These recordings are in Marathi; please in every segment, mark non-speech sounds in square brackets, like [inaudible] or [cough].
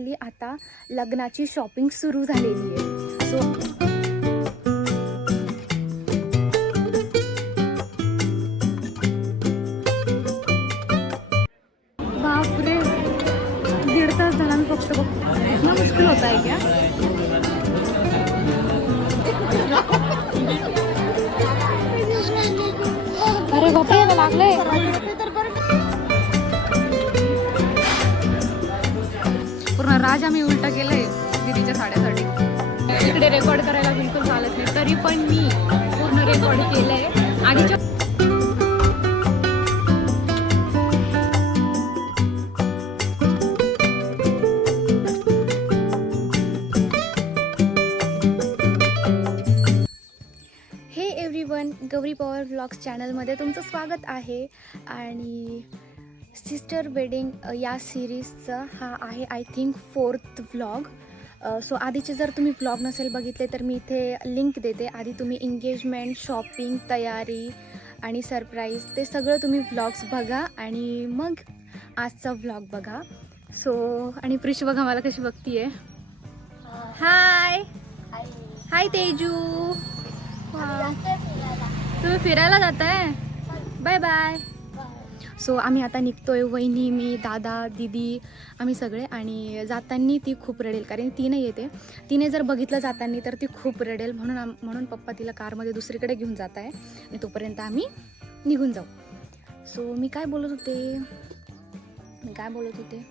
फायनली आता लग्नाची शॉपिंग सुरू झालेली आहे. सो बापरे दीड तास झाला मी फक्त बघ. इतना मुश्किल होत आहे क्या? अरे बापरे याला लागलंय. आज आम्ही उलट केलंय दीदीच्या साड्यासाठी. इकडे रेकॉर्ड करायला बिलकुल चालत नाही तरी पण मी पूर्ण रेकॉर्ड केलंय. आणि हे एव्हरी गौरी पॉवर ब्लॉग्स चॅनलमध्ये तुमचं स्वागत आहे. आणि सिस्टर वेडिंग या सिरीजचा हा आहे I think fourth vlog so आधीचे जर तुम्ही व्लॉग नसेल बघितले तर मी इथे लिंक देते. आधी तुम्ही एंगेजमेंट शॉपिंग तयारी आणि सरप्राईज ते सगळं तुम्ही व्लॉग्स बघा आणि मग आजचा व्लॉग बघा. सो आणि प्रिश बघा मला कशी बघतीये. हाय हाय तेजू. तुम्ही फिरायला जाताय? बाय बाय सो आम्ही आता निघतोय वहिनी मी दादा दिदी आम्ही सगळे आणि जाताना ती खूप रडेल कारण ती नाही येते. तिने जर बघितलं जाताना तर ती खूप रडेल म्हणून आम- म्हणून पप्पा तिला कारमध्ये दुसरीकडे घेऊन जात आहे आणि तोपर्यंत आम्ही निघून जाऊ. सो मी काय बोलत होते? मी काय बोलत होते?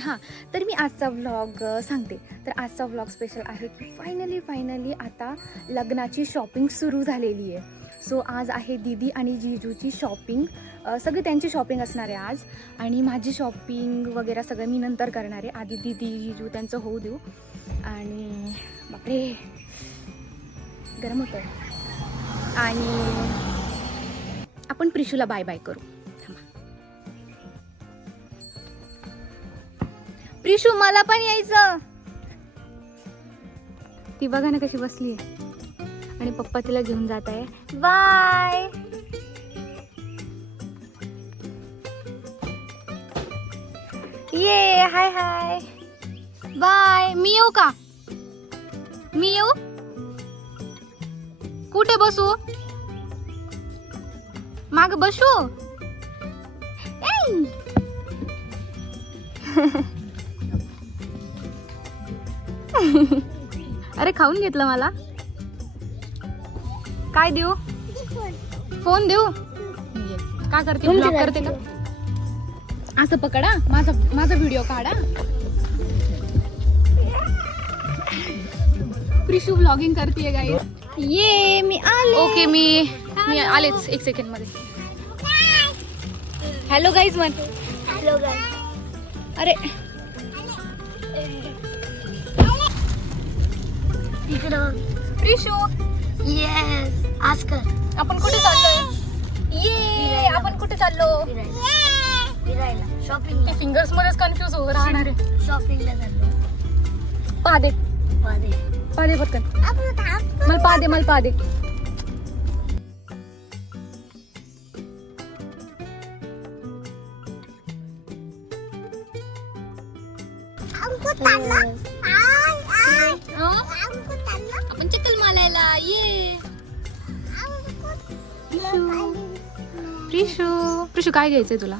हां तर मी आजचा व्लॉग सांगते. तर आजचा व्लॉग स्पेशल आहे की फायनली फायनली आता लग्नाची शॉपिंग सुरू झालेली आहे. सो आज आहे दीदी आणि जिजूची शॉपिंग. सगळी त्यांची शॉपिंग असणार आहे आज. आणि माझी शॉपिंग वगैरे सगळं मी नंतर करणार आहे. आधी दीदी जिजू त्यांचं होऊ देऊ. आणि बापरे. गरम होतं आणि आपण प्रिशूला बाय बाय करू. प्रिशू मला पण यायचं. ती बघा ना कशी बसली आहे आणि पप्पा तिला घेऊन जात आहे. बाय! ये हाय हाय. बाय मी येऊ का? मी येऊ? कुठे बसू? माग बसू? [laughs] अरे खाऊन घेतलं मला. काय देऊ? फोन देऊ? ये. का करते? ब्लॉग करते का? असं पकडा. माझा माझा व्हिडिओ काढा. प्रिशू ब्लॉगिंग करते गाई ये मी आले. ओके मी मी आलेच एक सेकंडमध्ये. हॅलो गाईज मन हॅलो अरे. प्रिशू. येस आजकर आपण कुठे चाललोय ये आपण कुठे चाललो? फिरायला शॉपिंग ते फिंगर्स मध्येच कन्फ्युज हो राहणार आहे. शॉपिंगला चाललो पहा दे वादे पहा दे पटकन मला पहा दे मला पहा प्रिशू. प्रिशू. काय घ्यायचंय तुला?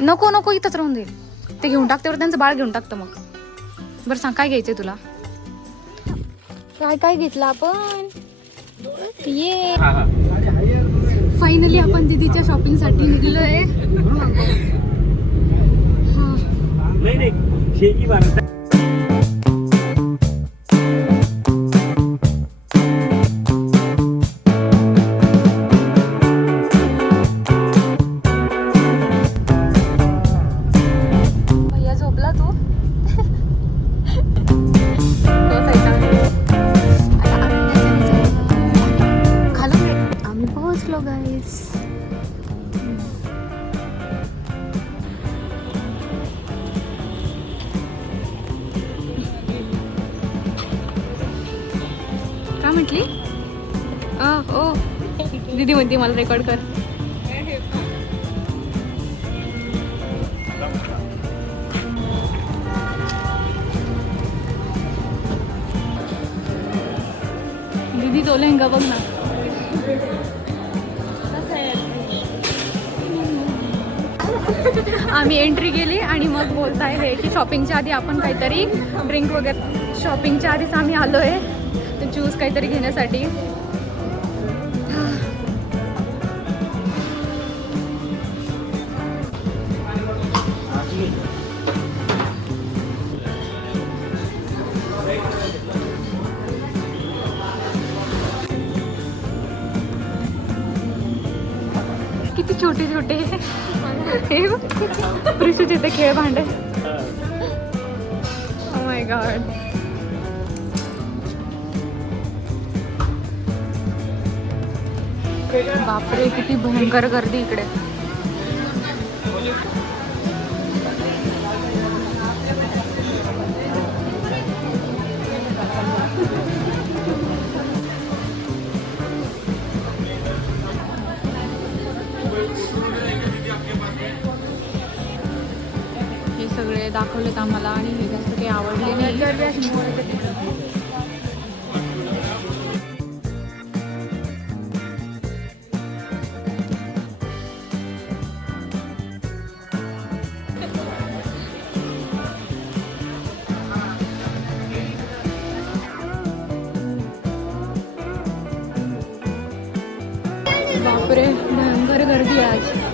नको नको इथंच राहून जाईल ते घेऊन टाकते बरं त्यांचं बाळ घेऊन टाकतं मग. बरं सांग काय घ्यायचंय तुला? काय काय घेतलं आपण? ये. फायनली आपण दीदीच्या शॉपिंगसाठी निघलोय. दीदी म्हणते मला रेकॉर्ड कर. दीदी तो लेहंगा बघ ना. आम्ही एंट्री केली आणि मग बोलताय हे की शॉपिंगच्या आधी आपण काहीतरी ड्रिंक वगैरे शॉपिंगच्या आधीच आम्ही आलो आहे ज्यूस काहीतरी घेण्यासाठी. किती छोटे छोटे प्रिशूचे ते खेळ भांडे। Oh माय गॉड बापरे किती भयंकर गर्दी इकडे। बापरे भयंकर गर्दी आज.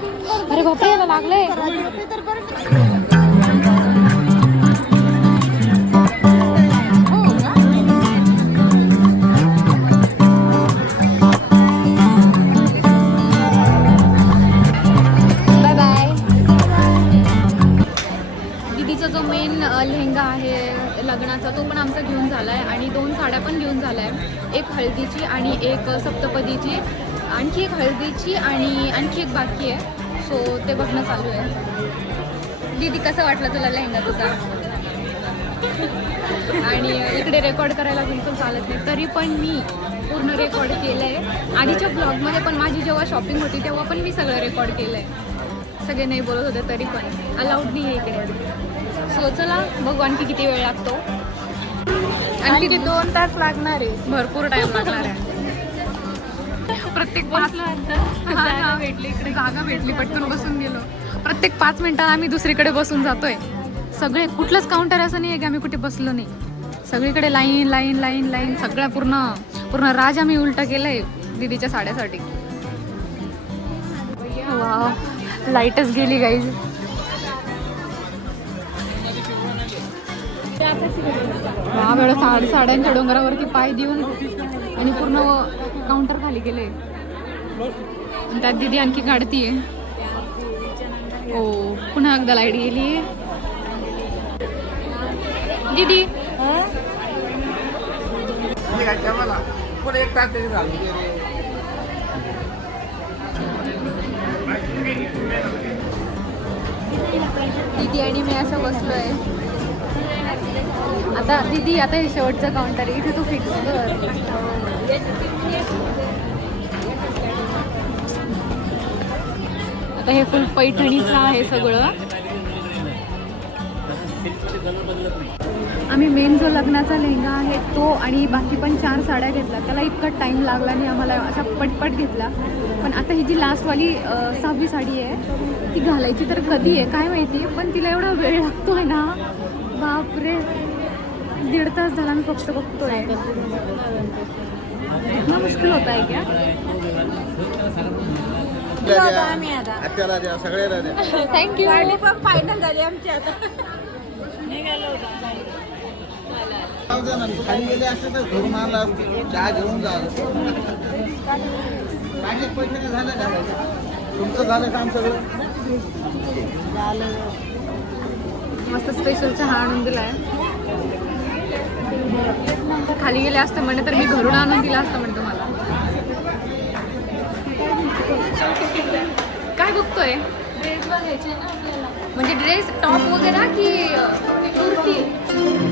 अरे बापरे याला लागलंय. बाय दीदीचा जो मेन लेहंगा आहे लग्नाचा तो पण आमचा घेऊन झाला आहे आणि दोन साड्या पण घेऊन झाल्या आहे एक हळदीची आणि एक सप्तपदीची. आणखी एक हळदीची आणि आणखी एक बाकी आहे. सो ते बघणं चालू आहे. दीदी कसं वाटलं तुला लेहंगा तुझा? आणि इकडे रेकॉर्ड करायला बिलकुल चालत नाही. तरी पण मी पूर्ण रेकॉर्ड केलं आहे आधीच्या ब्लॉगमध्ये पण माझी जेव्हा शॉपिंग होती तेव्हा पण मी सगळं रेकॉर्ड केलं आहे सगळे नाही बोलत होते तरी पण. अलाउड नाही आहे इकडे. सो चला बघू आणखी किती वेळ लागतो. आणखी दोन तास लागणार आहे. भरपूर टाइम लागणार आहे. प्रत्येक जागा भेटली इकडे. जागा भेटली पटकन बसून गेलो. प्रत्येक पाच मिनिटात आम्ही दुसरीकडे बसून जातोय. सगळे कुठलंच काउंटर असं नाही आहे की आम्ही कुठे बसलो नाही. सगळीकडे लाईन लाईन लाईन लाईन सगळ्या पूर्ण पूर्ण राज आम्ही उलट केलंय दीदीच्या साड्यासाठी. वा लाईटच गेली गाईज वेळा साड साड्यांच्या डोंगरावरती पाय देऊन आणि पूर्ण काउंटर खाली गेले आणि त्यात दिदी आणखी काढतीये. हो पुन्हा एकदा लाइट गेली. दीदी. दीदी आणि मी असं बसलोय. आता दीदी आता हे शेवटचं काउंटर आहे. इथे तू फिक्स कर. आता हे फुल पैठणीचं आहे सगळं. आम्ही मेन जो लग्नाचा लेहंगा आहे तो आणि बाकी पण चार साड्या घेतल्या. त्याला इतका टाईम लागला आणि आम्हाला असा पटपट घेतला. पण आता ही जी लास्टवाली सहावी साडी आहे ती घालायची तर कधी आहे काय माहिती? पण तिला एवढा वेळ लागतो आहे ना. बापरे. दीड तास झाला मी फक्त बघतोय. इतना मुश्किल होता है क्या? त्याला द्या सगळ्याला द्या थँक्यू पण फायनल झाली आमची आता. जाऊ द्या ना, खाली गेले असते तर घरून आला असतो. चहा घेऊन जा. पाहिजे पैसे झालं का? तुमचं झालं काम सगळं मस्त स्पेशल चहा आणून दिला आहे खाली गेले असतं म्हणे तर मी घरून आणून दिला असतं म्हणे तुम्हाला. काय बघतोय? ड्रेस बघायचे ना म्हणजे ड्रेस टॉप वगैरे की कुर्ती?